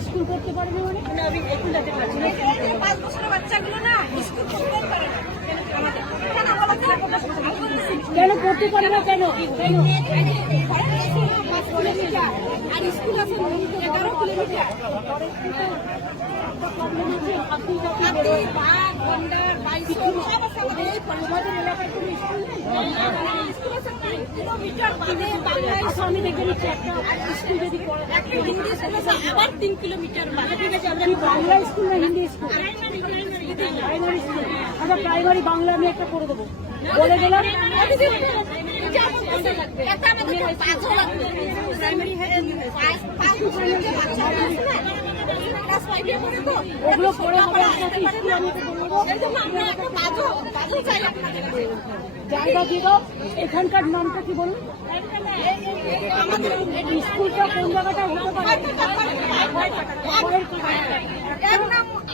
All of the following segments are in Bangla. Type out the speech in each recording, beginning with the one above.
স্কুল করতে পারবে মানে আমি এখন যেতে পারছি না পাঁচ বছরের বাচ্চাগুলো না স্কুল না করতে পারে না? কেন করতে পারে না কেন কেন আর স্কুল আছে এগারো কিলোমিটার আচ্ছা আমি দেখে নিচ্ছি একটা স্কুল হিন্দি স্কুল আছে আবার তিন কিলোমিটার ঠিক আছে আমরা বাংলা স্কুল না হিন্দি স্কুল? Primary school. আচ্ছা প্রাইমারি বাংলা আমি একটা করে দেবো। বলে দিলাম? এটা আমাদের পাঁচও লাগবে। প্রাইমারি পাঁচ পাঁচ বছরের যে বাচ্চারা আছে না? ক্লাস ফাইভে পড়ে তো ওগুলো করে হবে আপনাকে স্কুল আমি বলব জায়গা দিব এখানকার নামটা কি বলুন? স্কুলটা কোন জায়গাটা হতে পারে পরের কথা। এর নাম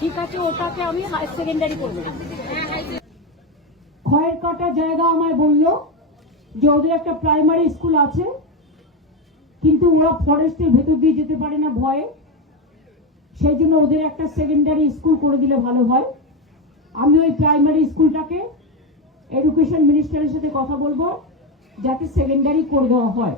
ঠিক আছে, ওটাকে আমি হায়ার সেকেন্ডারি করব। খয়ের কাটা জায়গা আমায় বলল যে ওদের একটা প্রাইমারি স্কুল আছে, কিন্তু ওরা ফরেস্টের ভেতর দিয়ে যেতে পারে না ভয়ে। সেই জন্য ওদের একটা সেকেন্ডারি স্কুল করে দিলে ভালো হয়। আমি ওই প্রাইমারি স্কুলটাকে এডুকেশন মিনিস্টারের সাথে কথা বলব, যাতে সেকেন্ডারি করে দেওয়া হয়।